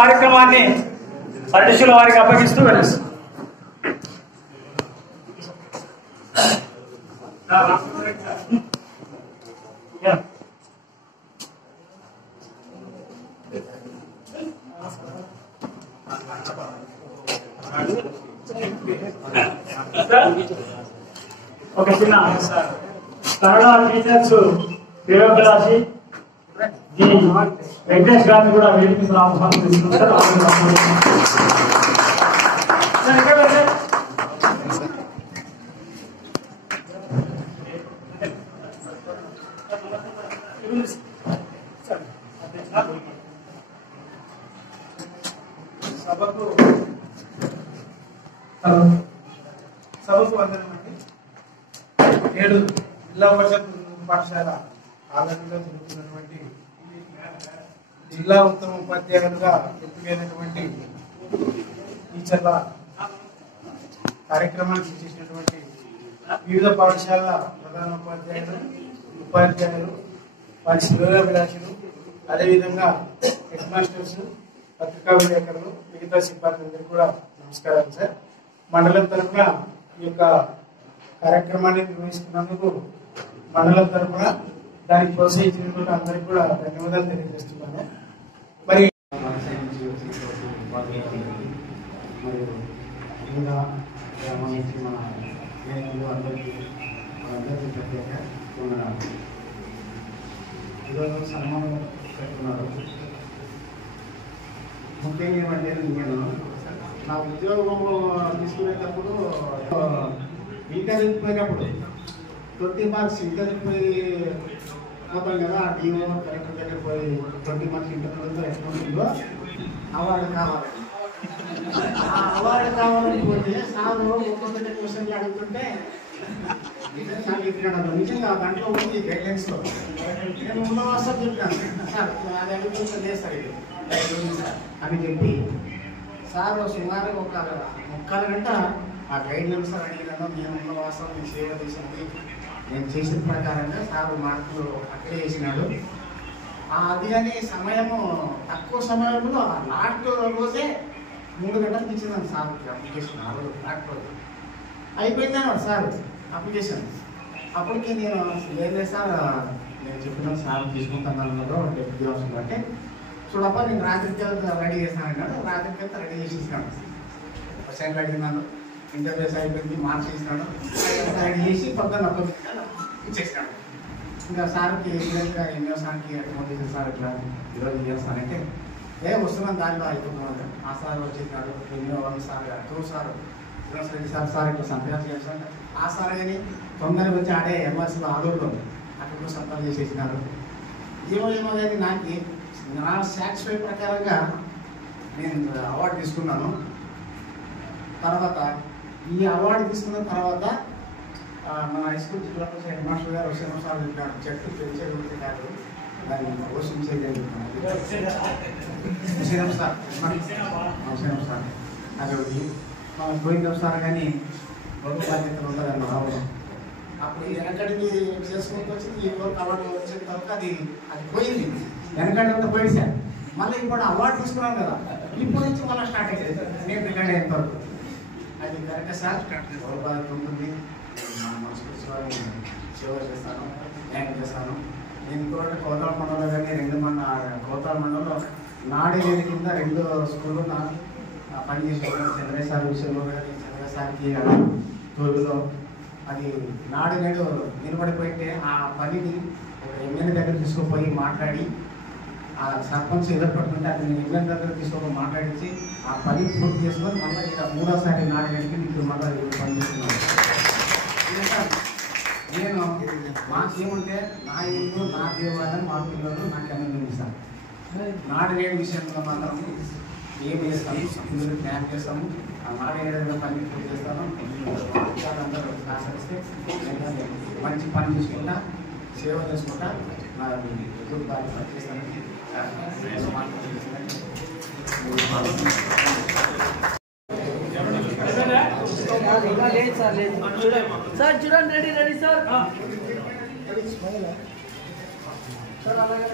కార్యక్రమాన్ని అధ్యక్షుల వారికి అప్పగిస్తూ వెళ్తారు. ఒక చిన్న కన్నడ టీచర్స్ శ్రేయోభిలాషి జి వెంకటేష్ గారిని కూడా వేదిక ఆహ్వానిస్తున్నారు. సభకు వందనమండి. 7 జిల్లా పరిషత్ పాఠశాల ఆధ్వర్యంలో జరుగుతున్నటువంటి జిల్లా ఉత్తమ ఉపాధ్యాయులుగా ఎంపికైనటువంటి టీచర్ల కార్యక్రమానికి చేసినటువంటి వివిధ పాఠశాలల ప్రధాన ఉపాధ్యాయులు వారి శ్రేయోభిలాషులు, అదేవిధంగా హెడ్ మాస్టర్స్, పత్రికా విలేకరులు, మిగతా సిబ్బంది అందరికీ కూడా నమస్కారం సార్. మండలం తరఫున ఈ యొక్క కార్యక్రమాన్ని నిర్వహిస్తున్నందుకు మండలం తరఫున దానికి ప్రోత్సహించినటువంటి అందరికీ కూడా ధన్యవాదాలు తెలియజేస్తున్నాను. మరి సన్మానం పెట్టుకున్నారు. ముఖ్యంగా ఏమంటే నేను నా ఉద్యోగంలో తీసుకునేటప్పుడు ఇంటర్వ్యూకి పోయినప్పుడు 20 మార్క్స్ ఇంటర్వ్యూకి పోతాం కదా, డిఓ కలెక్టర్ దగ్గర పోయి 20 మార్క్స్ ఇంటర్వ్యూలో ఎట్లుంటుందో అవార్డు కావాలి. ఆ అవార్డు కావాలని పోతే సార్ ఒక్కొక్కటి క్వశ్చన్లు అడుగుతుంటే నిజంగా దాంట్లో ఉంది గైడ్లైన్స్లో. నేను ముందు వాట్సాప్ చెప్పాను, సార్ అది అడుగుతుంటే లేదు సార్ అని చెప్పి సార్ సుమారు ఒక 3/4 గంట ఆ గైడ్లైన్స్ అడిగినాను. నేను ఉన్న వాస్తవం నేను సేవ చేసింది, నేను చేసిన ప్రకారంగా సార్ మార్కులు అక్కడే వేసినాడు. అది కానీ సమయము తక్కువ సమయంలో లాస్ట్ రోజే 3 గంటలకు ఇచ్చిందాను సార్ అప్లికేషన్. ఆ రోజు లాస్ట్ రోజు అయిపోయిందన్నాడు సార్ అప్లికేషన్. అప్పటికి నేను లేదు సార్ నేను చెప్పిన సార్ తీసుకుంటాను డెప్యూటీ ఆఫీసర్ అంటే చూడప్ప నేను రాత్రికి రెడీ చేస్తాను అన్నాడు. రాత్రికి రెడీ చేసేసినాడు. క్వశ్చన్లు అడిగినాను, ఇంటర్వ్యూస్ అయిపోయింది, మార్క్స్ ఇచ్చినాడు, రెడీ చేసి పొద్దున్న ఇచ్చేసినాడు. ఇంకా సార్కి ఇంకా ఎన్నో సార్కి అటువంటి సార్ ఇట్లా ఈరోజు చేస్తానంటే వస్తున్నాను దానిలో అయిపోతున్నాను. ఆ సార్ వచ్చేసినాడు, ఎన్నో సార్ సార్ సార్ ఇట్లా సంతకాలు చేస్తాను. ఆ సార్ కానీ తొందరగా వచ్చి ఆడే ఎంఆర్సీలో ఆలూరులో అక్కడ సంతకాలు చేసేసినారు. ఏమో కానీ నాకు నా సాటిస్ఫై ప్రకారంగా నేను అవార్డు తీసుకున్నాను. తర్వాత ఈ అవార్డు తీసుకున్న తర్వాత మన హై స్కూల్ జిల్లా హెడ్ మాస్టర్ గారు సార్ చెప్పారు, చెట్టు పెంచేది కాదు దాన్ని పోషించేది సార్. అది ఒకటి గోవిందం సార్ కానీ బరువు బాధ్యతలు ఉంటుందన్న రావడం. అప్పుడు వెనకడికి చేసుకుంటూ వచ్చింది. ఈ అవార్డు వచ్చిన తర్వాత అది పోయింది. వెనకడి అంతా పోయింది సార్. మళ్ళీ ఇప్పుడు అవార్డు తీసుకున్నాను కదా, ఇప్పుడు నుంచి మళ్ళీ స్టార్ట్ అయ్యేది నేను రికార్డ్ అయిన వరకు. అది కరెక్టే సార్, బరువు బాధ్యత ఉంటుంది. మనస్ఫూర్తి వారిని సేవ చేస్తాను, న్యాయం చేస్తాను. నేను ఇంకోటి కోతాల మండలంలో కానీ కోతాల మండలంలో నాడేది కింద 2 స్కూళ్ళు పనిచేసాను. చంద్రయ్య సార్ విషయంలో కూడా చంద్రయ్య సార్కి తోడులో అది నాడు నేడు నిలబడిపోయింటే ఆ పనిని ఒక ఎమ్మెల్యే దగ్గర తీసుకుపోయి మాట్లాడి ఆ సర్పంచ్ ఎదుర్కొంటుంటే అది నేను ఎమ్మెల్యే దగ్గర తీసుకొని మాట్లాడించి ఆ పని పూర్తి చేసుకొని మళ్ళీ ఇక 3వసారి నాడు నేడుకి ఇప్పుడు మళ్ళీ పనిచేస్తున్నాను. నేను మాకేమంటే నా ఇల్లు, నా దేవాలయం, మా పిల్లలు నాకు అన్నీ సార్. నాడు నేడు విషయంలో మాత్రం ఏం చేస్తాము, ఇందులో న్యాయం చేస్తాము. ఆ నాడు ఏదైనా పని పూర్తి చేస్తాను. అందరూ ఆచరిస్తే మంచి పని చేసుకుంటా, సేవ చేసుకుంటా నా ఎదురు బాధ్యత చేస్తానని సార్ చూడండి, రెడీ సార్. సార్ అలాగే